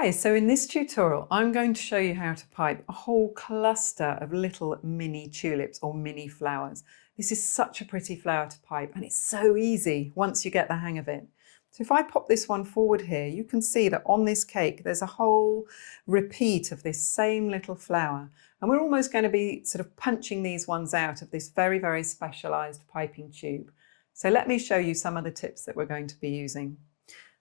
Hi, so in this tutorial, I'm going to show you how to pipe a whole cluster of little mini tulips or mini flowers. This is such a pretty flower to pipe and it's so easy once you get the hang of it. So if I pop this one forward here, you can see that on this cake, there's a whole repeat of this same little flower. And we're almost going to be sort of punching these ones out of this very, very specialized piping tube. So let me show you some of the tips that we're going to be using.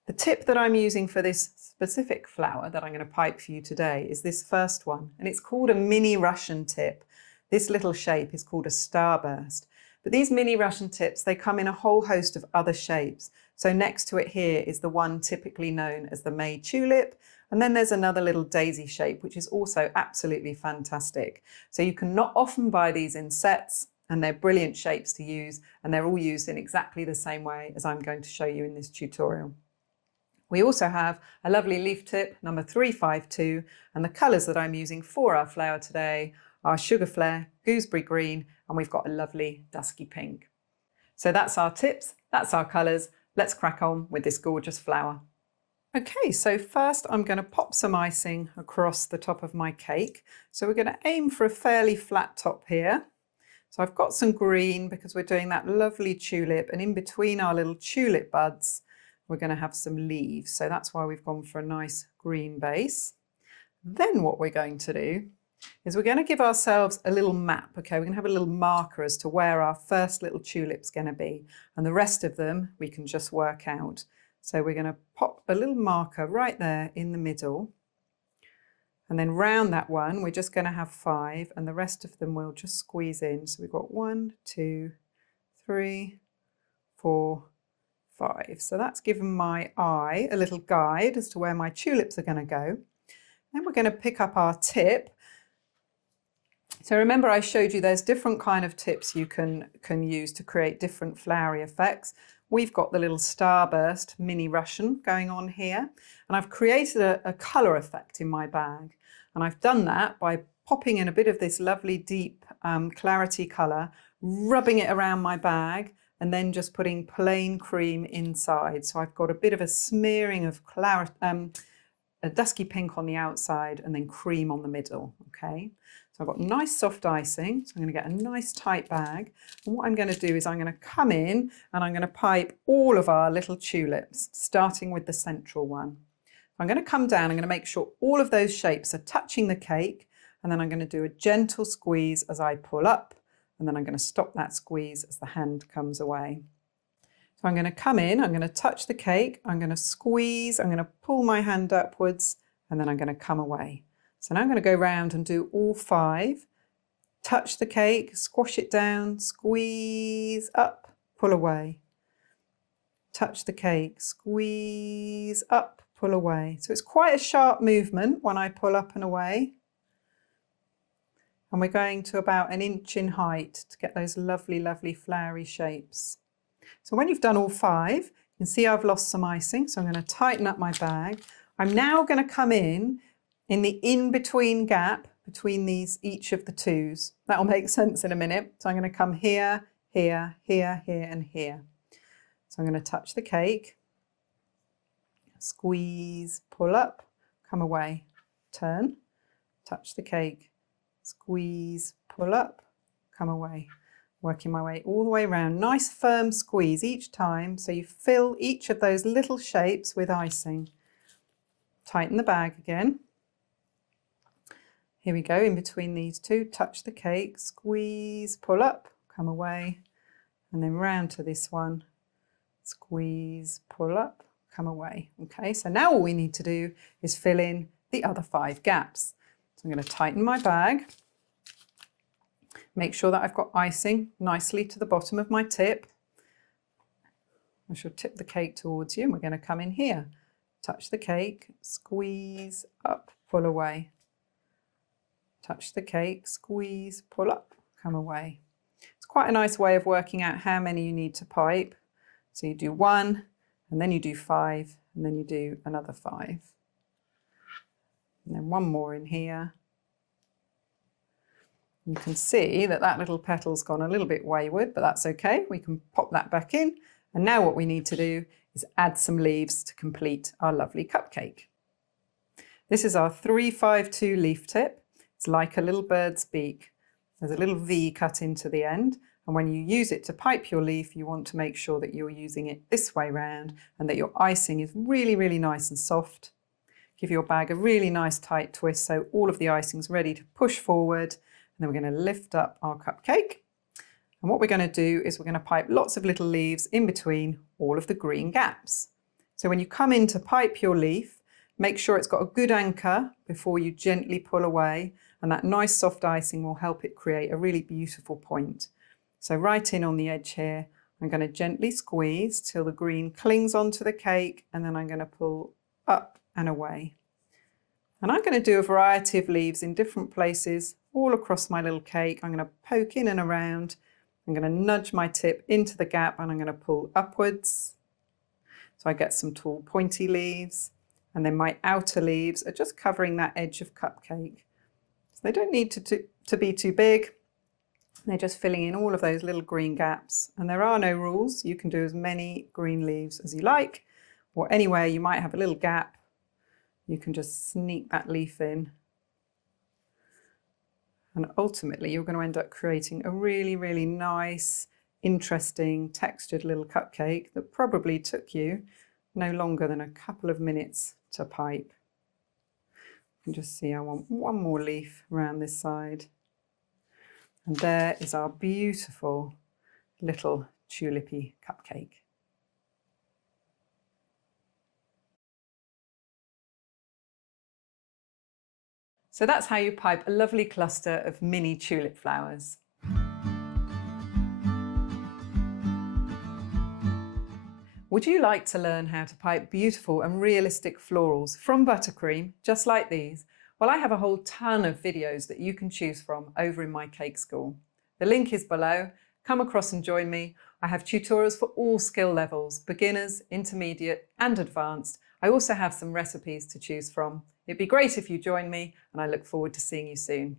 The tip that I'm using for this specific flower that I'm going to pipe for you today is this first one, and it's called a mini Russian tip. This little shape is called a starburst. But these mini Russian tips, they come in a whole host of other shapes. So next to it here is the one typically known as the May tulip, and then there's another little daisy shape, which is also absolutely fantastic. So you can not often buy these in sets, and they're brilliant shapes to use, and they're all used in exactly the same way as I'm going to show you in this tutorial. We also have a lovely leaf tip, number 352, and the colours that I'm using for our flower today are Sugar Flare, Gooseberry Green, and we've got a lovely dusky pink. So that's our tips, that's our colours. Let's crack on with this gorgeous flower. Okay, so first I'm going to pop some icing across the top of my cake. So we're going to aim for a fairly flat top here. So I've got some green because we're doing that lovely tulip, and in between our little tulip buds, we're going to have some leaves. So that's why we've gone for a nice green base. Then what we're going to do is we're going to give ourselves a little map. Okay, we're going to have a little marker as to where our first little tulip's going to be. And the rest of them we can just work out. So we're going to pop a little marker right there in the middle. And then round that one, we're just going to have 5, and the rest of them we'll just squeeze in. So we've got 1, 2, 3, 4, 5. So that's given my eye a little guide as to where my tulips are going to go. Then we're going to pick up our tip. So remember I showed you there's different kind of tips you can use to create different flowery effects. We've got the little starburst mini Russian going on here, and I've created a colour effect in my bag, and I've done that by popping in a bit of this lovely deep clarity colour, rubbing it around my bag, and then just putting plain cream inside. So I've got a bit of a smearing of a dusky pink on the outside and then cream on the middle, okay? So I've got nice soft icing, so I'm going to get a nice tight bag. And what I'm going to do is I'm going to come in and I'm going to pipe all of our little tulips, starting with the central one. I'm going to come down, I'm going to make sure all of those shapes are touching the cake, and then I'm going to do a gentle squeeze as I pull up, and then I'm going to stop that squeeze as the hand comes away. So I'm going to come in, I'm going to touch the cake, I'm going to squeeze, I'm going to pull my hand upwards, and then I'm going to come away. So now I'm going to go round and do all 5. Touch the cake, squash it down, squeeze up, pull away. Touch the cake, squeeze up, pull away. So it's quite a sharp movement when I pull up and away. And we're going to about 1 inch in height to get those lovely, lovely flowery shapes. So when you've done all 5, you can see I've lost some icing, so I'm going to tighten up my bag. I'm now going to come in the in-between gap between each of the 2s. That'll make sense in a minute. So I'm going to come here, here, here, here, and here. So I'm going to touch the cake, squeeze, pull up, come away, turn, touch the cake, squeeze, pull up, come away. Working my way all the way around. Nice firm squeeze each time, so you fill each of those little shapes with icing. Tighten the bag again. Here we go, in between these 2, touch the cake, squeeze, pull up, come away, and then round to this one, squeeze, pull up, come away. Okay, so now all we need to do is fill in the other 5 gaps. So I'm going to tighten my bag. Make sure that I've got icing nicely to the bottom of my tip. I shall tip the cake towards you, and we're going to come in here. Touch the cake, squeeze up, pull away. Touch the cake, squeeze, pull up, come away. It's quite a nice way of working out how many you need to pipe. So you do 1, and then you do 5, and then you do another 5. And then 1 more in here. You can see that that little petal's gone a little bit wayward, but that's okay. We can pop that back in. And now what we need to do is add some leaves to complete our lovely cupcake. This is our 352 leaf tip. It's like a little bird's beak. There's a little V cut into the end, and when you use it to pipe your leaf, you want to make sure that you're using it this way round and that your icing is really, really nice and soft. Give your bag a really nice tight twist so all of the icing's ready to push forward, and then we're going to lift up our cupcake. And what we're going to do is we're going to pipe lots of little leaves in between all of the green gaps. So when you come in to pipe your leaf, make sure it's got a good anchor before you gently pull away, and that nice soft icing will help it create a really beautiful point. So right in on the edge here, I'm going to gently squeeze till the green clings onto the cake, and then I'm going to pull up and away. And I'm going to do a variety of leaves in different places all across my little cake. I'm going to poke in and around. I'm going to nudge my tip into the gap and I'm going to pull upwards. So I get some tall pointy leaves, and then my outer leaves are just covering that edge of cupcake. So they don't need to be too big. They're just filling in all of those little green gaps. And there are no rules. You can do as many green leaves as you like, or anywhere you might have a little gap, you can just sneak that leaf in. And ultimately, you're going to end up creating a really, really nice, interesting, textured little cupcake that probably took you no longer than a couple of minutes to pipe. You can just see I want one more leaf around this side. And there is our beautiful little tulipy cupcake. So that's how you pipe a lovely cluster of mini tulip flowers. Would you like to learn how to pipe beautiful and realistic florals from buttercream, just like these? Well, I have a whole ton of videos that you can choose from over in my cake school. The link is below. Come across and join me. I have tutorials for all skill levels, beginners, intermediate and advanced. I also have some recipes to choose from. It'd be great if you join me, and I look forward to seeing you soon.